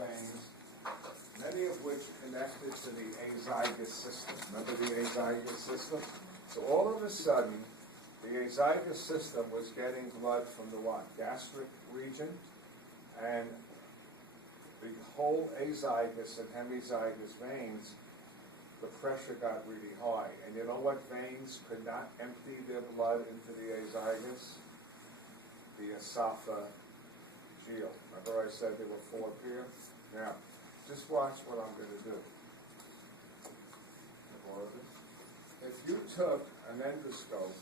veins, many of which connected to the azygous system. Remember the azygous system? So all of a sudden, the azygous system was getting blood from the what? Gastric region, and the whole azygous and hemizygous veins, the pressure got really high. And you know what veins could not empty their blood into the azygous? The esopheal. Remember I said there were 4 here? Now, just watch what I'm going to do. If you took an endoscope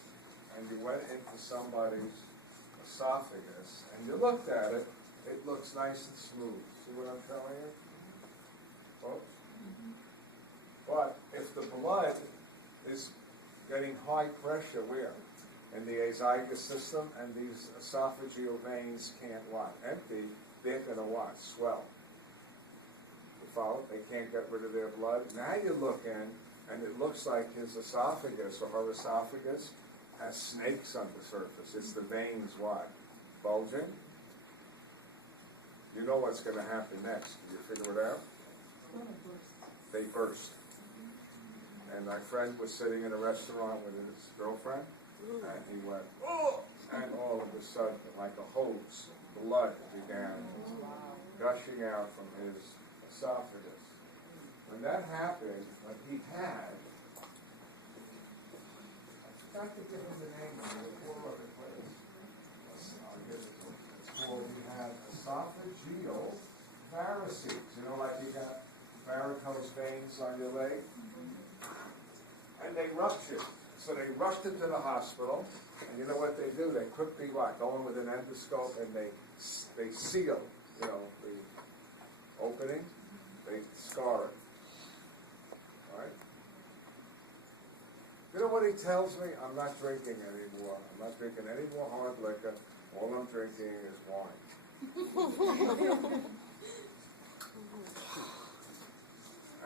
and you went into somebody's esophagus and you looked at it, it looks nice and smooth. See what I'm telling you? Folks? But if the blood is getting high pressure where? In the azygous system, and these esophageal veins can't what? Empty, they're going to what? Swell. You follow? They can't get rid of their blood. Now you look in, and it looks like his esophagus or her esophagus has snakes on the surface. It's the veins what? Bulging. You know what's going to happen next. Can you figure it out? They burst. And my friend was sitting in a restaurant with his girlfriend, and he went, oh! And all of a sudden, like a hose, blood began gushing out from his esophagus. When that happened, what he had, I forgot to give him the name of it, I'll give it to him. It's called, he had esophageal varices. You know, like you got varicose veins on your leg? And they ruptured. So they rushed him to the hospital, and you know what they do? They quickly what? Go in with an endoscope and they seal, you know, the opening. They scar it. All right? You know what he tells me? I'm not drinking anymore. I'm not drinking any more hard liquor. All I'm drinking is wine.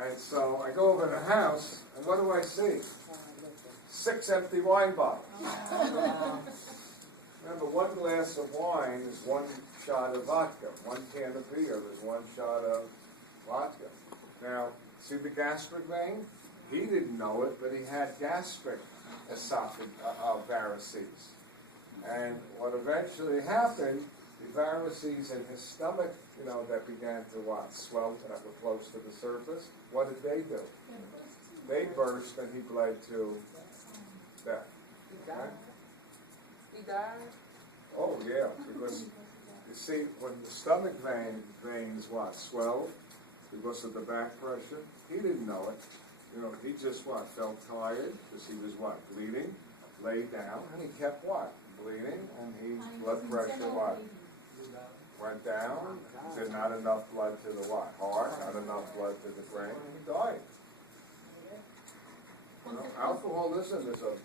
And so I go over to the house, and what do I see? 6 empty wine bottles. Remember, 1 glass of wine is 1 shot of vodka. 1 can of beer is 1 shot of vodka. Now, see the gastric vein? He didn't know it, but he had gastric varices. And what eventually happened, the varices in his stomach, you know, that began to what? Swell, that were close to the surface. What did they do? They burst, and he bled to death. Okay? He died? Oh, yeah, because you see, when the stomach veins what? Swelled because of the back pressure, he didn't know it. You know, he just what? Felt tired because he was what? Bleeding, laid down, and he kept what? Bleeding, and his blood pressure what? Went down, did not enough blood to the what? Heart, not enough blood to the brain, and he died. You know, alcoholism is a